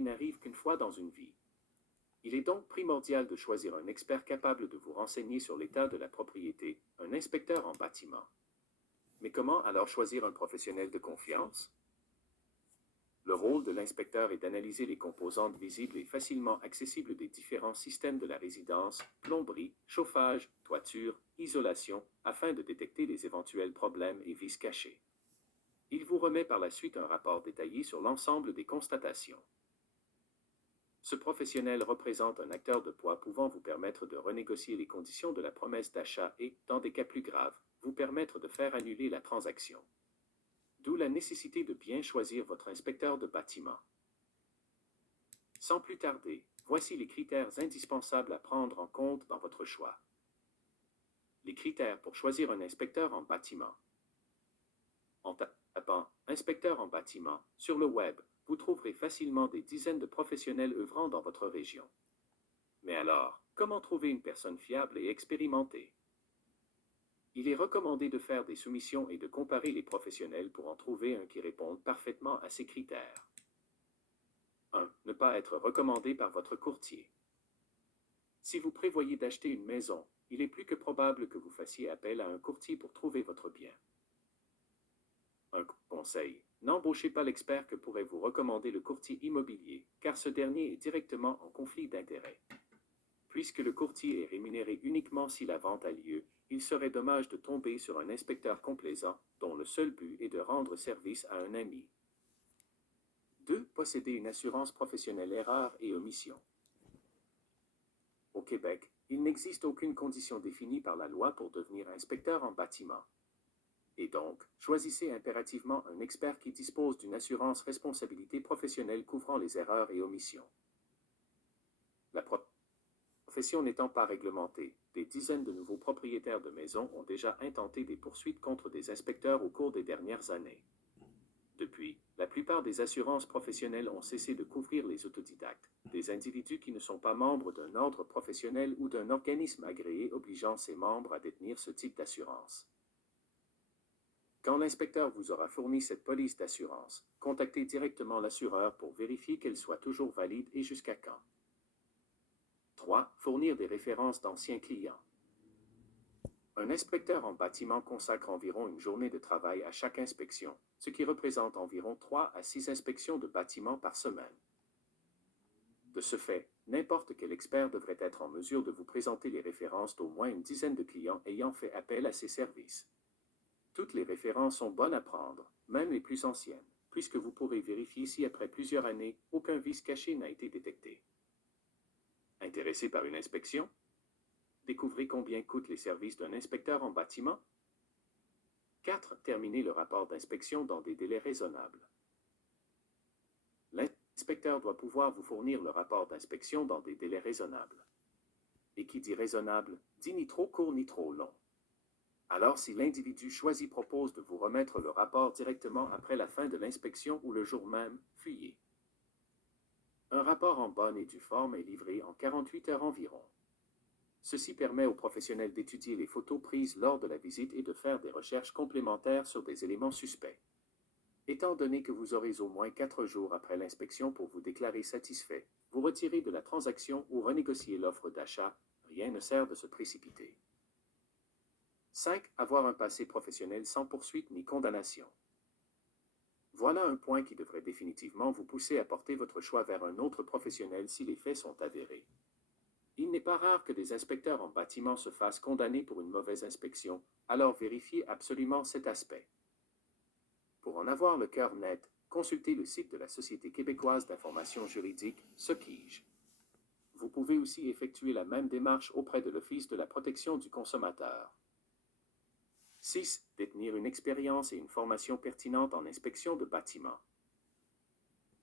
n'arrive qu'une fois dans une vie. Il est donc primordial de choisir un expert capable de vous renseigner sur l'état de la propriété, un inspecteur en bâtiment. Mais comment alors choisir un professionnel de confiance? Le rôle de l'inspecteur est d'analyser les composantes visibles et facilement accessibles des différents systèmes de la résidence, plomberie, chauffage, toiture, isolation, afin de détecter les éventuels problèmes et vices cachés. Il vous remet par la suite un rapport détaillé sur l'ensemble des constatations. Ce professionnel représente un acteur de poids pouvant vous permettre de renégocier les conditions de la promesse d'achat et, dans des cas plus graves, vous permettre de faire annuler la transaction. D'où la nécessité de bien choisir votre inspecteur de bâtiment. Sans plus tarder, voici les critères indispensables à prendre en compte dans votre choix. Les critères pour choisir un inspecteur en bâtiment. En tapant « Inspecteur en bâtiment » sur le web, vous trouverez facilement des dizaines de professionnels œuvrant dans votre région. Mais alors, comment trouver une personne fiable et expérimentée? Il est recommandé de faire des soumissions et de comparer les professionnels pour en trouver un qui réponde parfaitement à ces critères. 1. Ne pas être recommandé par votre courtier. Si vous prévoyez d'acheter une maison, il est plus que probable que vous fassiez appel à un courtier pour trouver votre bien. Un conseil, n'embauchez pas l'expert que pourrait vous recommander le courtier immobilier, car ce dernier est directement en conflit d'intérêts. Puisque le courtier est rémunéré uniquement si la vente a lieu, il serait dommage de tomber sur un inspecteur complaisant, dont le seul but est de rendre service à un ami. 2. Posséder une assurance professionnelle erreur et omission. Au Québec, il n'existe aucune condition définie par la loi pour devenir inspecteur en bâtiment. Et donc, choisissez impérativement un expert qui dispose d'une assurance responsabilité professionnelle couvrant les erreurs et omissions. La profession n'étant pas réglementée, des dizaines de nouveaux propriétaires de maisons ont déjà intenté des poursuites contre des inspecteurs au cours des dernières années. Depuis, la plupart des assurances professionnelles ont cessé de couvrir les autodidactes, des individus qui ne sont pas membres d'un ordre professionnel ou d'un organisme agréé obligeant ses membres à détenir ce type d'assurance. Quand l'inspecteur vous aura fourni cette police d'assurance, contactez directement l'assureur pour vérifier qu'elle soit toujours valide et jusqu'à quand. 3. Fournir des références d'anciens clients. Un inspecteur en bâtiment consacre environ une journée de travail à chaque inspection, ce qui représente environ 3 à 6 inspections de bâtiments par semaine. De ce fait, n'importe quel expert devrait être en mesure de vous présenter les références d'au moins une dizaine de clients ayant fait appel à ses services. Toutes les références sont bonnes à prendre, même les plus anciennes, puisque vous pourrez vérifier si après plusieurs années, aucun vice caché n'a été détecté. Intéressé par une inspection? Découvrez combien coûtent les services d'un inspecteur en bâtiment. 4. Terminer le rapport d'inspection dans des délais raisonnables. L'inspecteur doit pouvoir vous fournir le rapport d'inspection dans des délais raisonnables. Et qui dit raisonnable, dit ni trop court ni trop long. Alors si l'individu choisi propose de vous remettre le rapport directement après la fin de l'inspection ou le jour même, fuyez. Un rapport en bonne et due forme est livré en 48 heures environ. Ceci permet aux professionnels d'étudier les photos prises lors de la visite et de faire des recherches complémentaires sur des éléments suspects. Étant donné que vous aurez au moins 4 jours après l'inspection pour vous déclarer satisfait, vous retirer de la transaction ou renégocier l'offre d'achat, rien ne sert de se précipiter. 5. Avoir un passé professionnel sans poursuite ni condamnation. Voilà un point qui devrait définitivement vous pousser à porter votre choix vers un autre professionnel si les faits sont avérés. Il n'est pas rare que des inspecteurs en bâtiment se fassent condamner pour une mauvaise inspection, alors vérifiez absolument cet aspect. Pour en avoir le cœur net, consultez le site de la Société québécoise d'information juridique, SOQIJ. Vous pouvez aussi effectuer la même démarche auprès de l'Office de la protection du consommateur. 6. Détenir une expérience et une formation pertinente en inspection de bâtiment.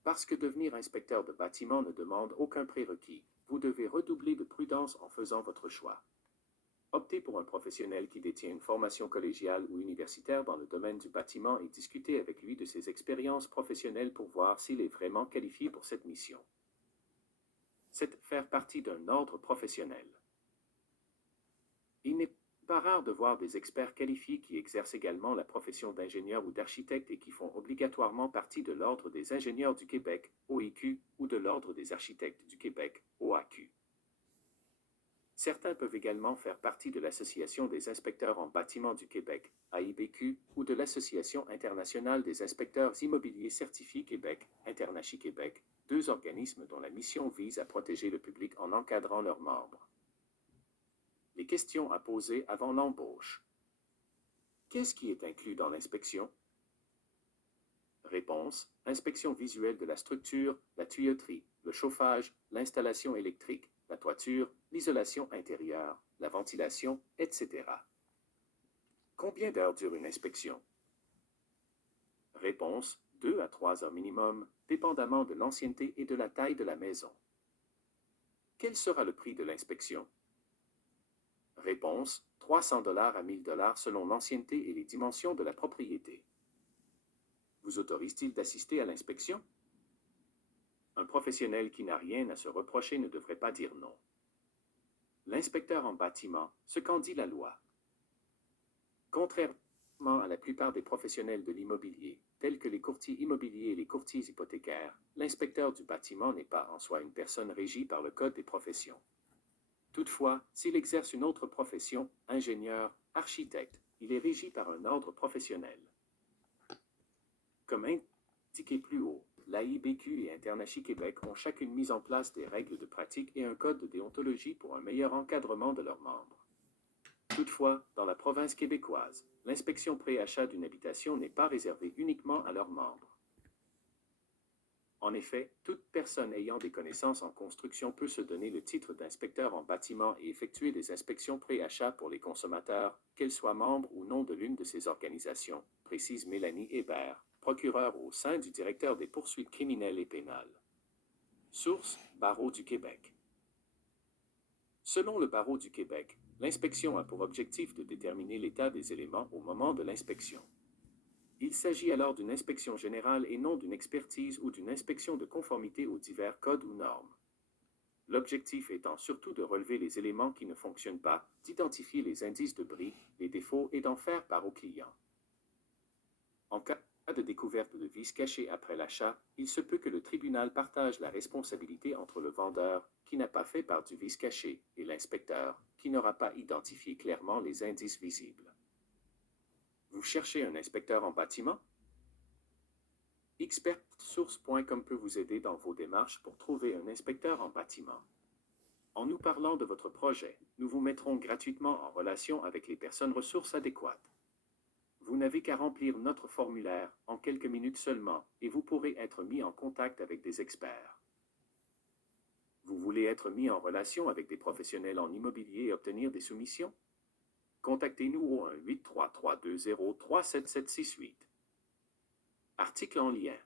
Parce que devenir inspecteur de bâtiment ne demande aucun prérequis, vous devez redoubler de prudence en faisant votre choix. Optez pour un professionnel qui détient une formation collégiale ou universitaire dans le domaine du bâtiment et discutez avec lui de ses expériences professionnelles pour voir s'il est vraiment qualifié pour cette mission. 7. Faire partie d'un ordre professionnel. Il n'est pas rare de voir des experts qualifiés qui exercent également la profession d'ingénieur ou d'architecte et qui font obligatoirement partie de l'Ordre des ingénieurs du Québec, OIQ, ou de l'Ordre des architectes du Québec, OAQ. Certains peuvent également faire partie de l'Association des inspecteurs en bâtiment du Québec, AIBQ, ou de l'Association internationale des inspecteurs immobiliers certifiés Québec, Internachi Québec, deux organismes dont la mission vise à protéger le public en encadrant leurs membres. Les questions à poser avant l'embauche. Qu'est-ce qui est inclus dans l'inspection? Réponse: inspection visuelle de la structure, la tuyauterie, le chauffage, l'installation électrique, la toiture, l'isolation intérieure, la ventilation, etc. Combien d'heures dure une inspection? Réponse: 2 à 3 heures minimum, dépendamment de l'ancienneté et de la taille de la maison. Quel sera le prix de l'inspection? Réponse: 300 $ à 1000 $ selon l'ancienneté et les dimensions de la propriété. Vous autorise-t-il d'assister à l'inspection? Un professionnel qui n'a rien à se reprocher ne devrait pas dire non. L'inspecteur en bâtiment, ce qu'en dit la loi. Contrairement à la plupart des professionnels de l'immobilier, tels que les courtiers immobiliers et les courtiers hypothécaires, l'inspecteur du bâtiment n'est pas en soi une personne régie par le Code des professions. Toutefois, s'il exerce une autre profession, ingénieur, architecte, il est régi par un ordre professionnel. Comme indiqué plus haut, l'AIBQ et Internachi Québec ont chacune mis en place des règles de pratique et un code de déontologie pour un meilleur encadrement de leurs membres. Toutefois, dans la province québécoise, l'inspection pré-achat d'une habitation n'est pas réservée uniquement à leurs membres. En effet, toute personne ayant des connaissances en construction peut se donner le titre d'inspecteur en bâtiment et effectuer des inspections pré-achat pour les consommateurs, qu'elles soient membres ou non de l'une de ces organisations, précise Mélanie Hébert, procureure au sein du directeur des poursuites criminelles et pénales. Source: Barreau du Québec. Selon le Barreau du Québec, l'inspection a pour objectif de déterminer l'état des éléments au moment de l'inspection. Il s'agit alors d'une inspection générale et non d'une expertise ou d'une inspection de conformité aux divers codes ou normes. L'objectif étant surtout de relever les éléments qui ne fonctionnent pas, d'identifier les indices de bris, les défauts et d'en faire part aux clients. En cas de découverte de vices cachés après l'achat, il se peut que le tribunal partage la responsabilité entre le vendeur, qui n'a pas fait part du vice caché, et l'inspecteur, qui n'aura pas identifié clairement les indices visibles. Vous cherchez un inspecteur en bâtiment? Expertsource.com peut vous aider dans vos démarches pour trouver un inspecteur en bâtiment. En nous parlant de votre projet, nous vous mettrons gratuitement en relation avec les personnes ressources adéquates. Vous n'avez qu'à remplir notre formulaire en quelques minutes seulement et vous pourrez être mis en contact avec des experts. Vous voulez être mis en relation avec des professionnels en immobilier et obtenir des soumissions? Contactez-nous au 1-833-20-37768. Article en lien.